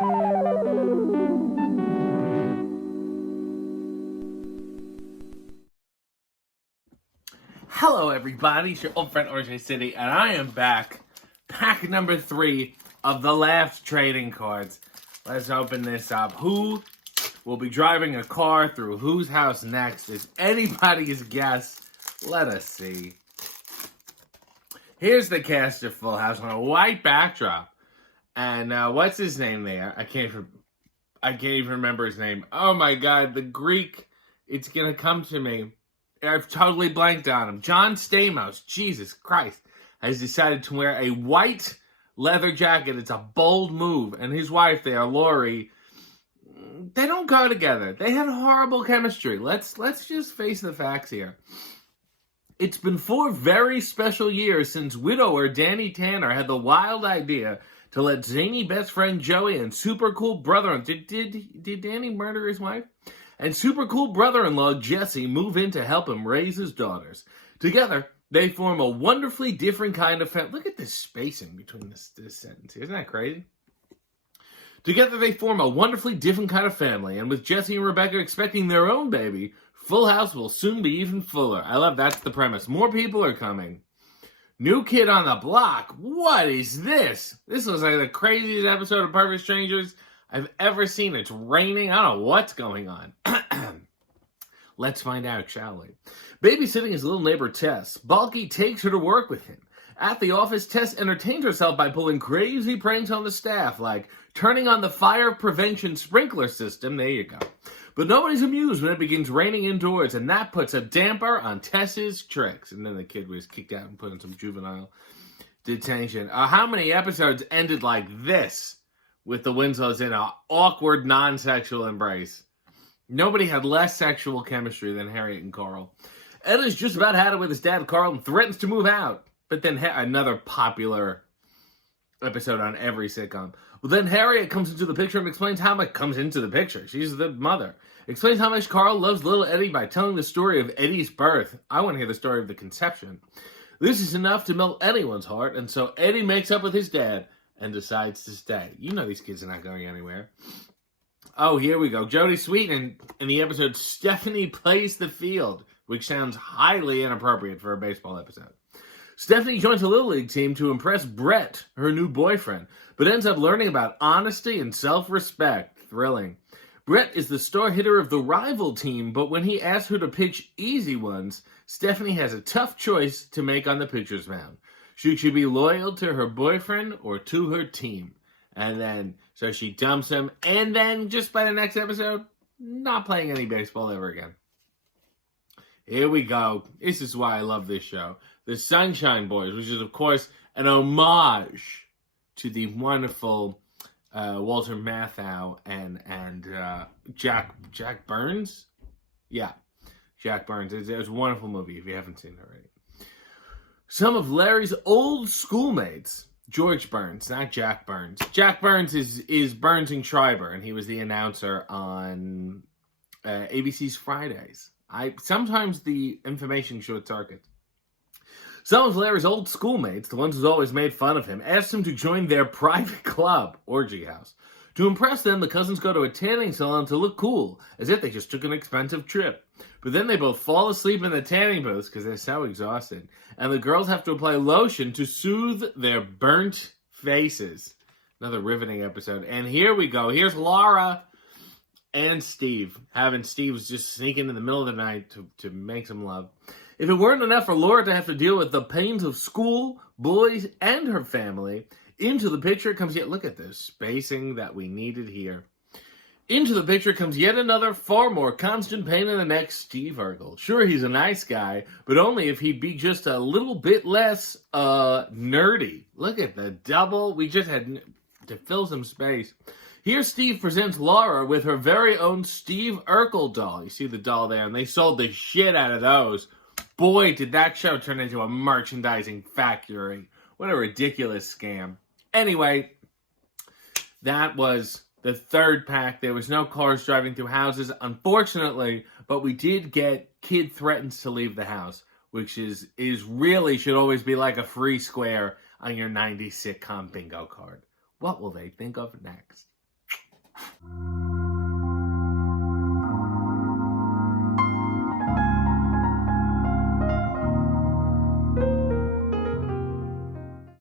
Hello everybody, it's your old friend RJ City, and I am back. Pack number 3 of the LAFFS trading cards. Let's open this up. Who will be driving a car through whose house next is anybody's guess. Let us see. Here's the cast of Full House on a white backdrop. And what's his name there? I can't even remember his name. Oh my god, the Greek. It's gonna come to me. I've totally blanked on him. John Stamos, Jesus Christ, has decided to wear a white leather jacket. It's a bold move. And his wife there, Lori, they don't go together. They had horrible chemistry. Let's just face the facts here. It's been 4 very special years since widower Danny Tanner had the wild idea to let zany best friend Joey and super cool brother-in-law... Did Danny murder his wife? And super cool brother-in-law Jesse move in to help him raise his daughters. Together, they form a wonderfully different kind of family. Look at this spacing between this sentence. Isn't that crazy? Together, they form a wonderfully different kind of family. And with Jesse and Rebecca expecting their own baby, Full House will soon be even fuller. I love that's the premise. More people are coming. New kid on the block. What is this? This looks like the craziest episode of Perfect Strangers I've ever seen. It's raining. I don't know what's going on. Let's find out, shall we? Babysitting his little neighbor Tess. Balky takes her to work with him. At the office, Tess entertains herself by pulling crazy pranks on the staff, like turning on the fire prevention sprinkler system. There you go. But nobody's amused when it begins raining indoors, and that puts a damper on Tess's tricks. And then the kid was kicked out and put in some juvenile detention. How many episodes ended like this? With the Winslows in an awkward, non-sexual embrace. Nobody had less sexual chemistry than Harriet and Carl. Ed has just about had it with his dad, Carl, and threatens to move out. But then another popular episode on every sitcom. Well, then Harriet comes into the picture and explains how much comes into the picture. She's the mother. Explains how much Carl loves little Eddie by telling the story of Eddie's birth. I want to hear the story of the conception. This is enough to melt anyone's heart, and so Eddie makes up with his dad and decides to stay. You know these kids are not going anywhere. Oh, here we go. Jodie Sweetin in the episode Stephanie Plays the Field, which sounds highly inappropriate for a baseball episode. Stephanie joins a Little League team to impress Brett, her new boyfriend, but ends up learning about honesty and self-respect. Thrilling. Brett is the star hitter of the rival team, but when he asks her to pitch easy ones, Stephanie has a tough choice to make on the pitcher's mound. Should she be loyal to her boyfriend or to her team? And then, so she dumps him, and then just by the next episode, not playing any baseball ever again. Here we go. This is why I love this show. The Sunshine Boys, which is, of course, an homage to the wonderful Walter Matthau and Jack Burns? Yeah, Jack Burns. It's a wonderful movie if you haven't seen it already. Some of Larry's old schoolmates, George Burns, not Jack Burns. Jack Burns is Burns and Schreiber, and he was the announcer on ABC's Fridays. Sometimes the information short circuits. Some of Larry's old schoolmates, the ones who's always made fun of him, asked him to join their private club, Orgy House. To impress them, the cousins go to a tanning salon to look cool, as if they just took an expensive trip. But then they both fall asleep in the tanning booths because they're so exhausted, and the girls have to apply lotion to soothe their burnt faces. Another riveting episode. And here we go. Here's Laura and Steve. Steve's just sneaking in the middle of the night to make some love. If it weren't enough for Laura to have to deal with the pains of school, boys, and her family, into the picture comes yet, look at this spacing that we needed here. Into the picture comes yet another far more constant pain in the neck, Steve Urkel. Sure, he's a nice guy, but only if he'd be just a little bit less nerdy. Look at the double. We just had to fill some space. Here Steve presents Laura with her very own Steve Urkel doll. You see the doll there, and they sold the shit out of those. Boy, did that show turn into a merchandising factory. What a ridiculous scam. Anyway, that was the third pack. There was no cars driving through houses, unfortunately, but we did get kid threatens to leave the house, which is really should always be like a free square on your 90s sitcom bingo card. What will they think of next?